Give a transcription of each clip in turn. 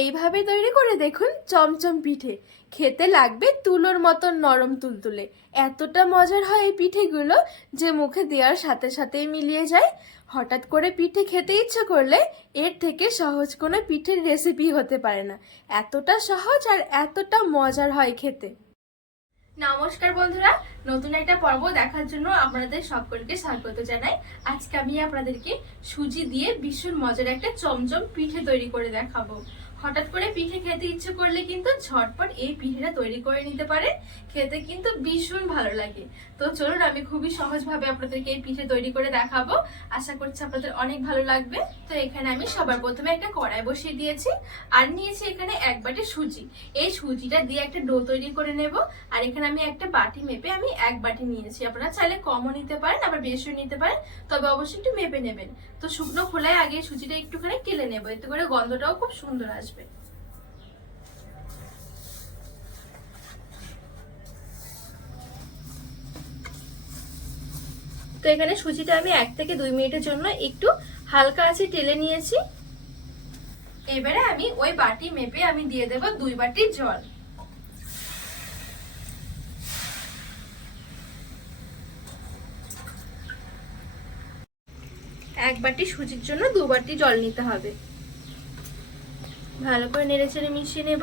এইভাবে তৈরি করে দেখুন চমচম পিঠে। খেতে লাগবে তুলোর মতন নরম তুলতুলে। এতটা মজার হয় এই পিঠেগুলো যে মুখে দেওয়ার সাথে সাথেই মিলিয়ে যায়। হঠাৎ করে পিঠে খেতে ইচ্ছে করলে এর থেকে সহজ কোনো পিঠের রেসিপি হতে পারে না। এতটা সহজ আর এতটা মজার হয় খেতে। নমস্কার বন্ধুরা, নতুন একটা পর্ব দেখার জন্য আপনাদের সকলকে স্বাগত জানাই। আজকে আমি আপনাদেরকে সুজি দিয়ে ভীষণ মজার একটা চমচম পিঠে তৈরি করে দেখাবো। হঠাৎ করে পিঠে খেতে ইচ্ছে করলে কিন্তু ঝটপট এই পিঠেটা তৈরি করে নিতে পারে। খেতে কিন্তু ভীষণ ভালো লাগে। তো চলুন, আমি খুবই সহজভাবে আপনাদেরকে এই পিঠে তৈরি করে দেখাবো। আশা করছি আপনাদের অনেক ভালো লাগবে। তো এখানে আমি সবার প্রথমে একটা কড়াই বসিয়ে দিয়েছি আর নিয়েছি এখানে এক বাটি সুজি। এই সুজিটা দিয়ে একটা ডো তৈরি করে নেব। আর এখানে আমি একটা বাটি মেপে আমি এক বাটি নিয়েছি। আপনারা চাইলে কমও নিতে পারেন, আবার বেশিও নিতে পারেন, তবে অবশ্যই একটু মেপে নেবেন। তো শুকনো খোলায় আগে সুজিটা একটুখানি কেলে নেব। এতে করে গন্ধটাও খুব সুন্দর আসবে। তো এখানে সুজিটা আমি এক থেকে দুই মিনিটের জন্য একটু হালকা আছে টেলে নিয়েছি। এবারে আমি ওই বাটি মেপে আমি দিয়ে দেব দুই বাটি জল। এক বাটি সুজির জন্য দু বাটি জল নিতে হবে। ভালো করে নেড়ে চেড়ে মিশিয়ে নেব।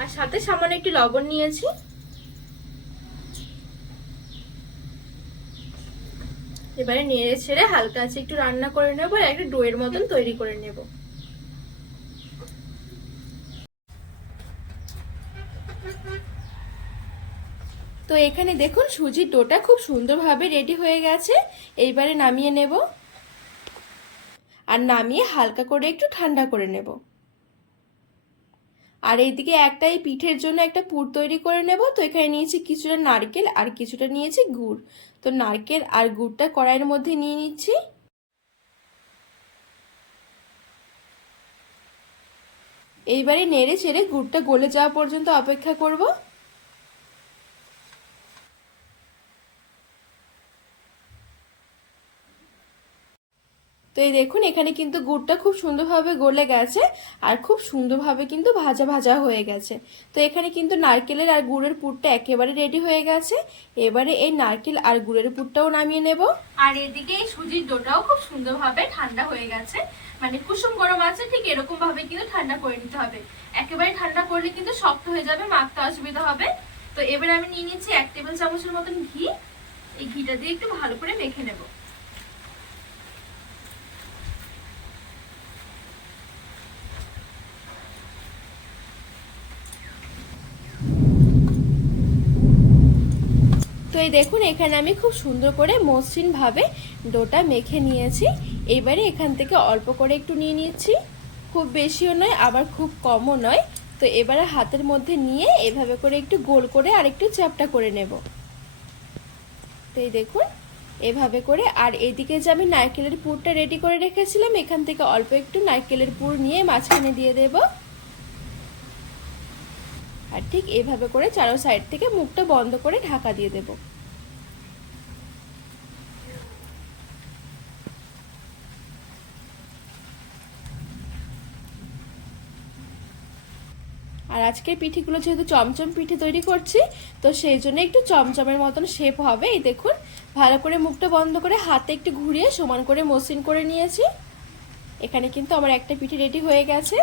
আর সাথে সামান্য একটু লবণ নিয়েছি। এবারে নেড়ে ছেড়ে হালকা আছে, একটু রান্না করে নেব আর একটা ডোয়ের মতন তৈরি করে নেব। তো এখানে দেখুন সুজির ডোটা খুব সুন্দরভাবে রেডি হয়ে গেছে। এইবারে নামিয়ে নেব। আর নামিয়ে হালকা করে একটু ঠান্ডা করে নেব। আর এইদিকে একটা এই পিঠের জন্য একটা পুর তৈরি করে নেব। তো এখানে নিয়েছি কিছুটা নারকেল আর কিছুটা নিয়েছি গুড়। তো নারকেল আর গুড়টা কড়াইয়ের মধ্যে নিয়ে নিচ্ছি। এইবারে নেড়ে ছেড়ে গুড়টা গলে যাওয়া পর্যন্ত অপেক্ষা করব। তো এই দেখুন, এখানে কিন্তু গুড়টা খুব সুন্দরভাবে গলে গেছে আর খুব সুন্দরভাবে কিন্তু ভাজা ভাজা হয়ে গেছে। তো এখানে কিন্তু নারকেলের আর গুড়ের পুরটা একেবারে রেডি হয়ে গেছে। এবারে এই নারকেল আর গুড়ের পুরটাও নামিয়ে নেব। আর এদিকে এই সুজির ডোটাও খুব সুন্দরভাবে ঠান্ডা হয়ে গেছে। মানে কুসুম গরম আছে, ঠিক এরকম ভাবে কিন্তু ঠান্ডা করে নিতে হবে। একেবারে ঠান্ডা করলে কিন্তু শক্ত হয়ে যাবে, মাখতে অসুবিধা হবে। তো এবার আমি নিয়ে নিচ্ছি এক টেবিল চামচের মতন ঘি। এই ঘিটা দিয়ে একটু ভালো করে মেখে নেব। এই দেখুন, এখানে আমি খুব সুন্দর করে মসৃণভাবে ডোটা মেখে নিয়েছি। এবারে এখান থেকে অল্প করে একটু নিয়ে নিচ্ছি। খুব বেশিও নয়, আবার খুব কমও নয়। তো এবারে হাতের মধ্যে নিয়ে এভাবে করে একটু গোল করে আর একটু চ্যাপটা করে নেব। তো এই দেখুন, এভাবে করে। আর এদিকে যে আমি নারকেলের পুরটা রেডি করে রেখেছিলাম, এখান থেকে অল্প একটু নারকেলের পুর নিয়ে মাঝখানে দিয়ে দেব। ঠিক এভাবে করে চারো সাইড থেকে মুখটা বন্ধ করে ঢাকা দিয়ে দেব। আর আজকের পিঠেগুলো যেহেতু চমচম পিঠে তৈরি করছি, তো সেই জন্য একটু চমচমের মতন শেপ হবে। এই দেখুন, ভালো করে মুখটা বন্ধ করে হাতে একটু ঘুরিয়ে সমান করে মসৃণ করে নিয়েছি। এখানে কিন্তু আমার একটা পিঠে রেডি হয়ে গেছে।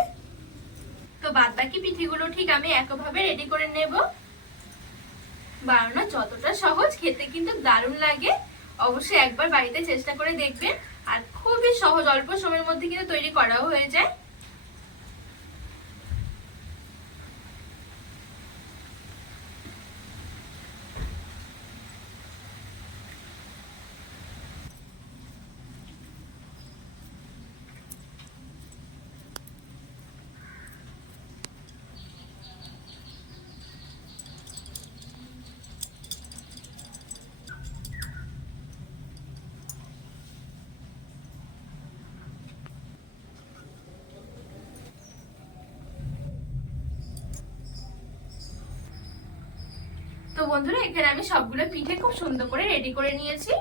তো বাদ বাকি পিঠেগুলো ঠিক আমি একভাবে রেডি করে নেব। বানানো যতটা সহজ, খেতে কিন্তু দারুণ লাগে। অবশ্যই একবার বাড়িতে চেষ্টা করে দেখবেন। আর খুবই সহজ, অল্প সময়ের মধ্যে কিন্তু তৈরি করাও হয়ে যায়। তো বন্ধুরা, এখানে আমি সবগুলো পিঠে খুব সুন্দর করে রেডি করে নিয়েছি।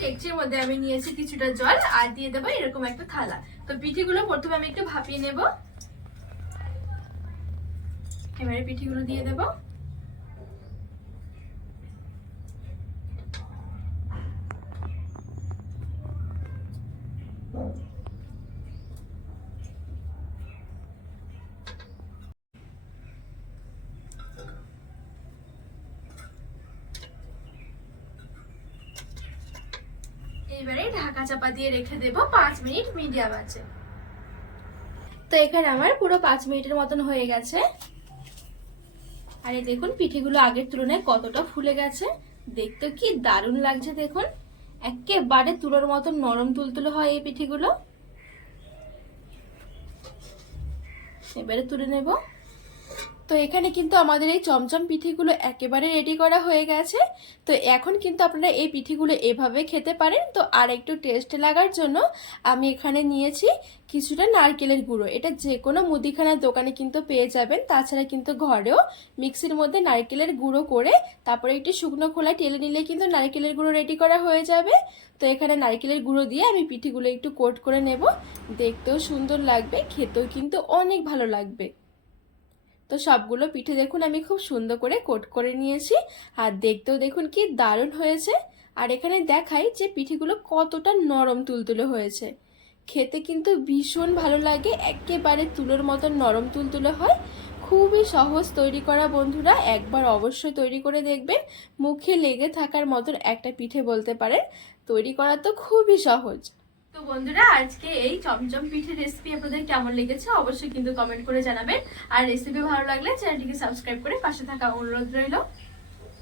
ডেকচির মধ্যে আমি নিয়েছি কিছুটা জল আর দিয়ে দেবো এরকম একটা থালা। তো পিঠেগুলো প্রথমে আমি একটু ভাপিয়ে নেব। এবারে পিঠেগুলো দিয়ে দেবো। এবারে ঢাকা চাপা দিয়ে রেখে দেব পাঁচ মিনিট মিডিয়াম আছে। তো এখানে আমার পুরো পাঁচ মিনিটের মতন হয়ে গেছে। আর এই দেখুন, পিঠেগুলো আগের তুলনায় কতটা ফুলে গেছে। দেখতে কি দারুণ লাগছে দেখুন। একেবারে তুলোর মতন নরম তুলতুলো হয় এই পিঠেগুলো। এবারে তুলে নেব। তো এখানে কিন্তু আমাদের এই চমচম পিঠেগুলো একেবারে রেডি করা হয়ে গেছে। তো এখন কিন্তু আপনারা এই পিঠেগুলো এভাবে খেতে পারেন। তো আর একটু টেস্ট লাগার জন্য আমি এখানে নিয়েছি কিছুটা নারকেলের গুঁড়ো। এটা যে কোনো মুদিখানার দোকানে কিন্তু পেয়ে যাবেন। তাছাড়া কিন্তু ঘরেও মিক্সির মধ্যে নারকেলের গুঁড়ো করে তারপরে একটু শুকনো খোলা টেলে নিলে কিন্তু নারকেলের গুঁড়ো রেডি করা হয়ে যাবে। তো এখানে নারকেলের গুঁড়ো দিয়ে আমি পিঠেগুলো একটু কোট করে নেব। দেখতেও সুন্দর লাগবে, খেতেও কিন্তু অনেক ভালো লাগবে। তো সবগুলো পিঠে দেখুন আমি খুব সুন্দর করে কোট করে নিয়েছি। আর দেখতেও দেখুন কি দারুণ হয়েছে। আর এখানে দেখাই যে পিঠেগুলো কতটা নরম তুলতুলে হয়েছে। খেতে কিন্তু ভীষণ ভালো লাগে, একেবারে তুলোর মতন নরম তুলতুলে হয়। খুবই সহজ তৈরি করা বন্ধুরা, একবার অবশ্যই তৈরি করে দেখবেন। মুখে লেগে থাকার মতন একটা পিঠে বলতে পারেন। তৈরি করা তো খুবই সহজ। তো বন্ধুরা, আজকে এই চমচম পিঠের রেসিপি আপনাদের কেমন লেগেছে অবশ্যই কিন্তু কমেন্ট করে জানাবেন। আর রেসিপি ভালো লাগলে চ্যানেলটিকে সাবস্ক্রাইব করে পাশে থাকা অনুরোধ রইল।